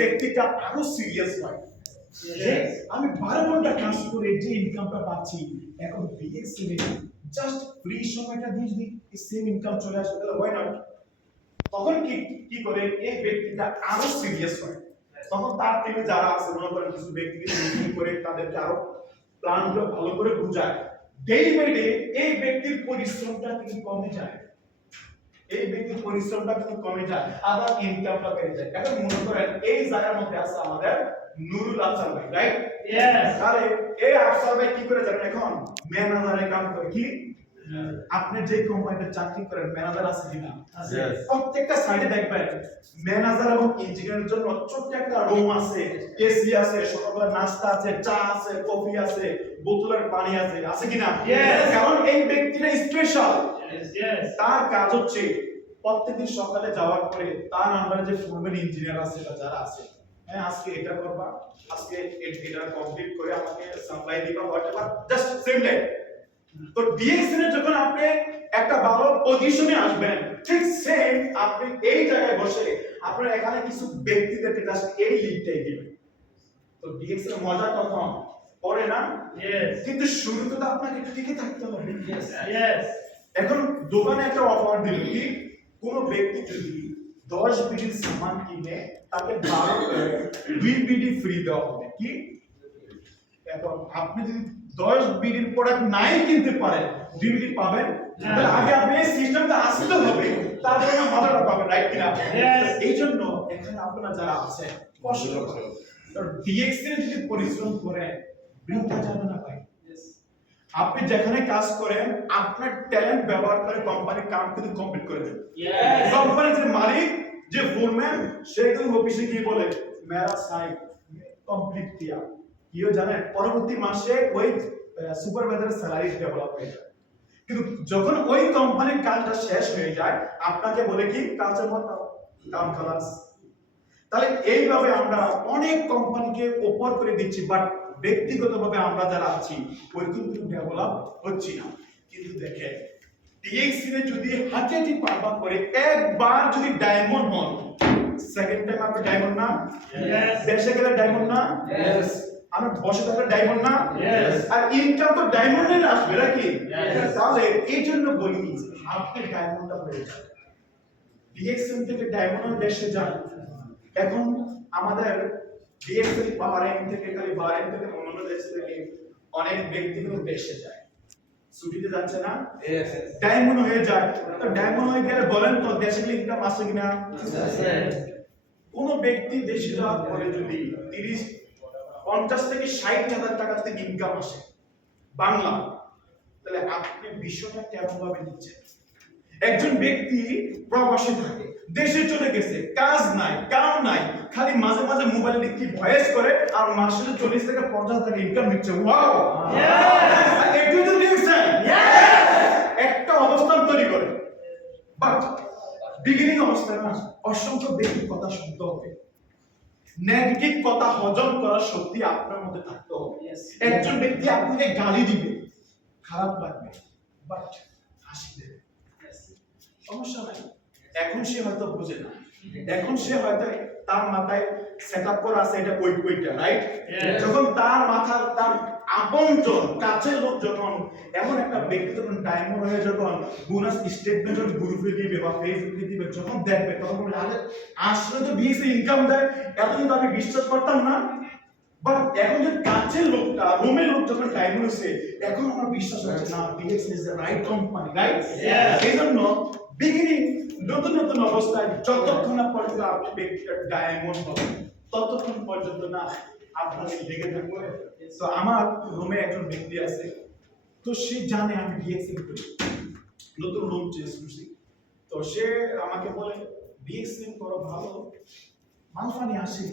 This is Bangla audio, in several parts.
ব্যক্তিটা আরো সিরিয়াস হয় যে আমি 12 ঘন্টা কাজ করে যে ইনকামটা পাচ্ছি এখন বিএসসি এ জাস্ট ফ্রি সময়টা দিয়ে যদি সেম ইনকাম চলে আসে তাহলে হয় না। তখন কি কি করে এই ব্যক্তিটা আরো সিরিয়াস হয়। তখন তার টিমে যারা আছে মনে করেন কিছু ব্যক্তিকে মিটিং করে তাদেরকে আরো প্ল্যানগুলো ভালো করে বুঝায়। ডে বাই ডে এই ব্যক্তির পরিশ্রমটা কিন্তু কমে যায়, এই ব্যক্তির পরিশ্রমটা কিন্তু কমে যায়, আবার ইনকামটা বেড়ে যায়। এখন মনে করেন এই জায়গার মধ্যে আছে আমাদের নুরুল আফসার ভাই, রাইট? ইয়েস। তাহলে এই আফসার ভাই কি করে জানেন এখন ম্যানেজারের কাম করে কি আপনি যে কোম্পানিতে চাকরি করেন ম্যানেজার আছে কিনা? আছে। প্রত্যেকটা সাইডে দেখবেন ম্যানেজার এবং ইঞ্জিনিয়ারের জন্য ছোট্ট একটা রুম আছে, এসি আছে, সকালে নাস্তা আছে, চা আছে, কফি আছে, বোতলের পানি আছে, আছে কিনা? কারণ এই ব্যক্তিটা স্পেশাল। তার কাজ হচ্ছে প্রত্যেকদিন সকালে যাওয়ার পরে তার আন্ডারে যে ফোরম্যান ইঞ্জিনিয়ার আছে বা যারা আছে, হ্যাঁ আজকে এটা করবা, আজকে এটা কমপ্লিট করে আমাকে সাপ্লাই দিবা, হোয়াটএভার, জাস্ট সিম্পল। তো ডিএক্সএন এ যখন আপনি একটা ভালো পজিশনে আসবেন ঠিক সেম আপনি এই জায়গায় বসে আপনারা এখানে কিছু ব্যক্তিদেরকে জাস্ট এই লিডটাই দিবেন। তো ডিএক্সএন এর মজা কখন পরে না? কিন্তু শুরুতে তো আপনাকে টিকে থাকতে হবে। এখন দোকানে একটা অফার দিল কি কোন ব্যক্তি যদি 10 বিডির সামান কিনে তাকে 2 বিডি ফ্রি দেওয়া হবে কি। এখন আপনি যদি 10 বিডির প্রোডাক্ট নাই কিনতে পারেন 2 বিডি পাবেন, তাহলে আগে আপনি এই সিস্টেমটা আসতে হবে, তারপরে না মাথাটা পাবেন, রাইট কিনা? এই জন্য এখানে আপনারা যারা আছেন কষ্ট করুন। তো ডিএক্সএন যদি পরিশ্রম করেন বৃথা যাবে না ভাই। আপনি যেখানে কাজ করেন আপনার ট্যালেন্ট ব্যবহার করে কোম্পানির কাম কিন্তু কমপ্লিট করে দেন। কোম্পানির যে মালিক যে ফোরম্যান সে কিন্তু অফিসে গিয়ে বলে মেরা সাইট কমপ্লিট কিয়া, কিও জানেন পরবর্তী মাসে ওই সুপারভাইজারের স্যালারি ডেভেলপ হয়ে যায়। কিন্তু যখন ওই কোম্পানির কাজটা শেষ হয়ে যায় আপনাকে বলে কি কাজের মতো কাম খালাস। তাহলে এইভাবে আমরা অনেক কোম্পানিকে উপর করে দিচ্ছি, বাট ব্যক্তিগতভাবে আমরা যারা আছি ওই কিন্তু ডেভেলপ হচ্ছি না। কিন্তু দেখেন ডিএক্সএন এ যদি হাতে পারবার করে একবার যদি ডায়মন্ড হন, সেকেন্ড টাইম আপনি ডায়মন্ড না? দেশে গেলে ডায়মন্ড না? আমরা বসে থাকলে ডায়মন্ড না? আর ইনকাম তো ডায়মন্ডের আসবে নাকি? তাহলে এই জন্য বলি আপনি ডায়মন্ডটা হয়ে যান, ডিএক্সএন থেকে ডায়মন্ড দেশে যান। এখন আমাদের ডিএক্সএন বাহরাইন থেকে অন্যান্য দেশ থেকে অনেক ব্যক্তিগত দেশে যায়, ছুটিতে যাচ্ছে না, ডায়মন্ড হয়ে যায়। তো ডায়মন্ড হয়ে গেলে বলেন তো দেশে ইনকাম আসে কিনা? কোন ব্যক্তি দেশে যাওয়ার পরে যদি 50 থেকে 60,000 টাকা থেকে ইনকাম আসে বাংলা, তাহলে আপনি বিষয়টা কেমন ভাবে নিচ্ছেন? একজন ব্যক্তি প্রবাসে থাকে, দেশে চলে গেছে, কাজ নাই, কাম নাই, খালি মাঝে মাঝে মোবাইলে কি ভয়েস করে আর মাসে 40 থেকে 50 টাকা ইনকাম নিচ্ছে। ওয়াও, একটু তো দেখছেন একটা অবস্থান তৈরি করে, বাট বিগিনিং অবস্থায় না অসংখ্য ব্যক্তির কথা শুনতে হবে, নেগেটিভ কথা হজম করার শক্তি আপনার মধ্যে থাকতে হবে। একজন ব্যক্তি আপনাকে গালি দিবে, খারাপ লাগবে, বাট হাসি দেবে, সমস্যা নাই। এখন সে হয়তো বোঝে না, এখন সে হয়তো তার মাথায় সেটআপ করা আছে এটা ওইটা, রাইট? যখন তার মাথা তার আপনজন কাছের লোক যখন এমন একটা ব্যক্তি যখন ডায়মন্ড হয়ে যখন বোনাস স্টেটমেন্ট যখন গ্রুপে দিবে বা ফেসবুকে দিবে যখন দেখবে তখন বলে আরে আসলে তো বিএসসি ইনকাম দেয়, এতদিন তো আমি বিশ্বাস করতাম না। বাট এখন যে কাছের লোকটা রুমের লোক যখন ডায়মন্ড হয়েছে এখন আমার বিশ্বাস হচ্ছে না BSc is the right company, right? এই জন্য বিগিনিং নতুন নতুন অবস্থায় যতক্ষণ না পর্যন্ত আপনি ব্যক্তিটা ডায়মন্ড হবেন ততক্ষণ পর্যন্ত না আপনাকে লেগে থাকবে। তো আমার রুমে একজন ব্যক্তি আছে, তো সে জানে আমি ডিএক্সএন করি, নতুন রুম চেঞ্জ করছি, তো সে আমাকে বলে ডিএক্সএন করো ভালো, মালফানি আসে।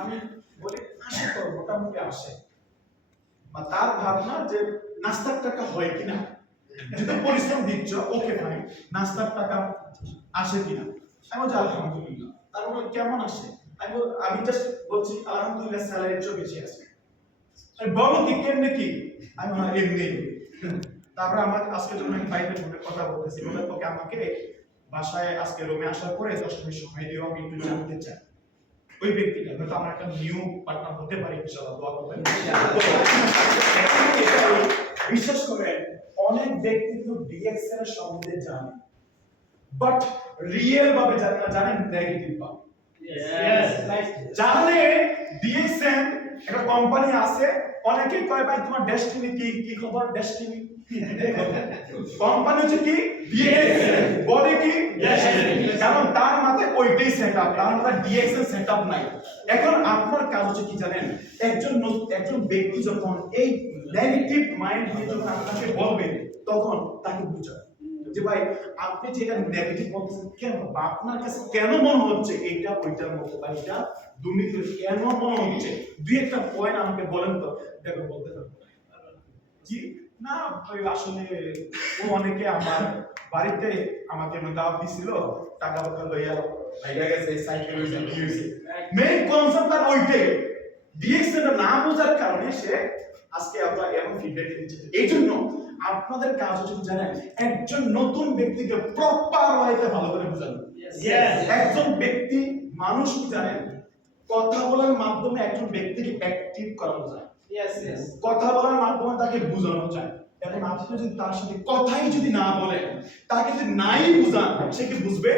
আমি বলি আসে তো মোটামুটি আসে, বা তার ভাবনা যে নাস্তার টাকা হয় কিনা, যদি পরিশ্রম দিচ্ছ ওকে ভাই নাস্তার টাকা আসে কিনা। আমি বলছি আলহামদুলিল্লাহ। তারপর কেমন আসে? আমি জাস্ট বলছি আলহামদুলিল্লাহ স্যালারির চেয়ে বেশি আসে। আমি বলো কি কেমনে কি? আমি এমনি। তারপর আমার আজকে যখন আমি বাইরে ফোনে কথা বলতেছি বলে ওকে আমাকে বাসায় আজকে রুমে আসার পরে 10 মিনিট সময় দিও, আমি একটু জানতে চাই ওই ব্যক্তিটা হয়তো আমার একটা নিউ পার্টনার হতে পারে, ইনশাআল্লাহ দোয়া করবেন। বিশ্বাস করেন অনেক ব্যক্তি কিন্তু ডিএক্সএল এর সম্বন্ধে জানে, বাট রিয়েল ভাবে জানে না, জানেন নেগেটিভ ভাবে। জানে ডিএক্সএল একটা কোম্পানি আছে, অনেকেই কয় ভাই তোমার ডেস্টিনি কি খবর ডেস্টিনি কোম্পানি হচ্ছে কি ডিএক্সএল, বলে কি ডেস্টিনি, কারণ তার মাথায় ওইটাই সেটআপ, তার মাথায় ডিএক্সএল সেটআপ নাই। এখন আপনার কাজ হচ্ছে কি জানেন, একজন ব্যক্তি যখন এই নেগেটিভ মাইন্ড নিয়ে যখন আপনাকে বলবে তখন তাকে বুঝান যে ভাই আপনি যেটা নেগেটিভ বলছেন কেন, বা আপনার কাছে কেন মনে হচ্ছে এইটা ওইটার মতো, বা এটা দুর্নীতি কেন মনে হচ্ছে, দুই একটা পয়েন্ট আমাকে বলেন তো, দেখো বলতে পারবো কি না। ওই আসলে ও অনেকে আমার বাড়িতে আমাকে দাওয়াত দিছিল, টাকা পয়সা লইয়া লাইগা গেছে, সাইকেল হইছে, কি হইছে, মেইন কনসেপ্ট তার ওইটাই। ডিএক্সএল না বোঝার কারণে সে আজকে আপনারা এমন ফিডব্যাক দিচ্ছে। এইজন্য আপনাদের কাজ হচ্ছে জানেন, একজন নতুন ব্যক্তিকে প্রপার ওয়েতে ভালো করে বোঝানো। একজন ব্যক্তি মানুষ কি জানেন, কথা বলার মাধ্যমে একজন ব্যক্তিকে অ্যাক্টিভ করানো যায়, কথা বলার মাধ্যমে তাকে বোঝানো যায়। এখন আপনি যদি তার সাথে কথাই যদি না বলেন, তাকে যদি নাই বুঝান, সে কি বুঝবে?